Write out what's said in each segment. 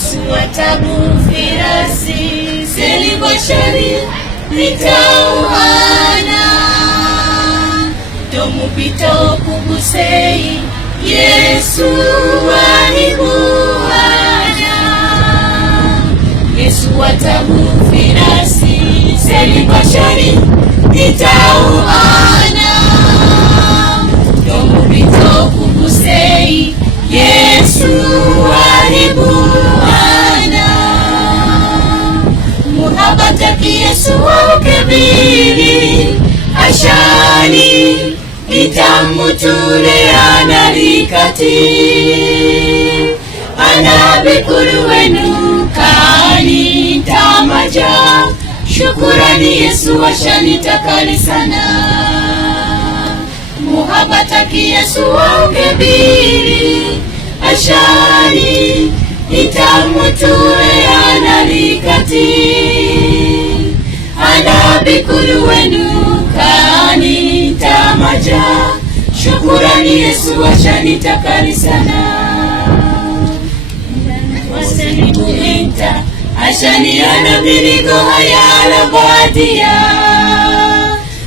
Yesu watamufirasi selibashari litauhana tomupita okugusei Yesu walibuhana Yesu watamufirasi selibashari litauhana tomupita okugusei Yesu walibuhana muhabataki Yesu wakebili ashani itamutule analikati anabikuru wenu kani tamaja shukurani Yesu ashani takali sana muhabataki Yesu wakebili ashani itamutule analikati anabikuru wenu kani tamaja shukurani Yesu ashani takali sana wasenibuenta ashani anabirigo hayala badia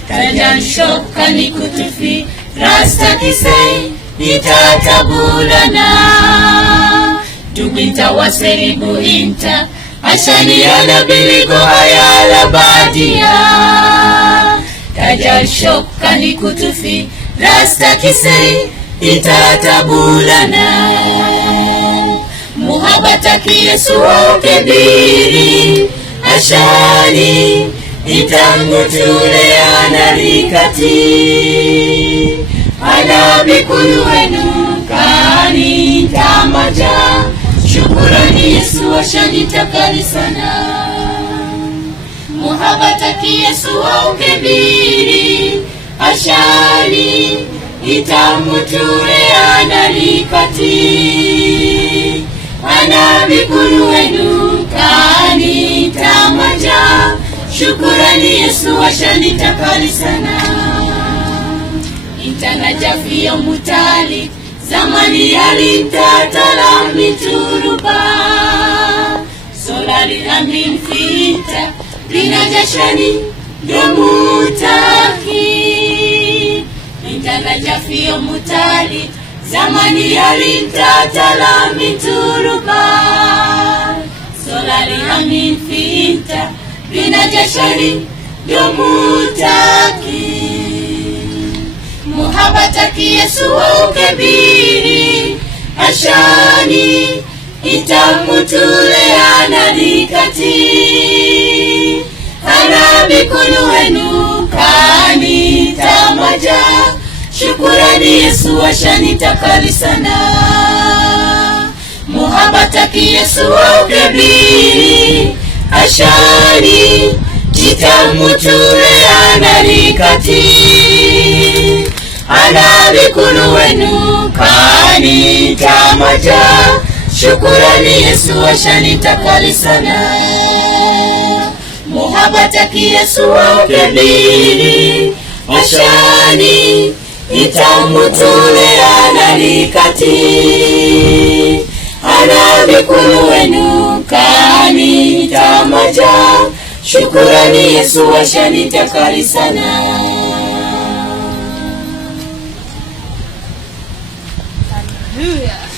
kajan shokani kutufi rasta kisei itatabulana tubinta waseribu inta ashani anabirigo hayala badia kajal shokani kutufi rasta kisei itatabulana muhabataki Yesu wakebiri ashani itangutule analikati anabikulu wenu kani tamaja shukurani Yesu ashani takali sana muhabataki Yesu wakebiri ashani itamutule analikati anabikulu wenu kani tamaja shukurani Yesu ashani takali sana intanajafiyo mutali zamani yalintatala mituruba solali aminfita linajashani domutaki intanajafiyo mutali zamani yalintatala mituruba solali aminfita linajashani domutaki muhabataki Yesu wakebiri ashani itamutule analikati anabikulu wenu kani tamaja shukurani Yesu ashani takali sana muhabataki Yesu wakebiri ashani itamutule analikati anabikulu wenu kani tamaja shukurani Yesu ashani takali sana muhabataki Yesu wakebiri ashani itamutule analikati anabikulu wenu kani tamaja shukurani Yesu ashani takali sana. Hallelujah.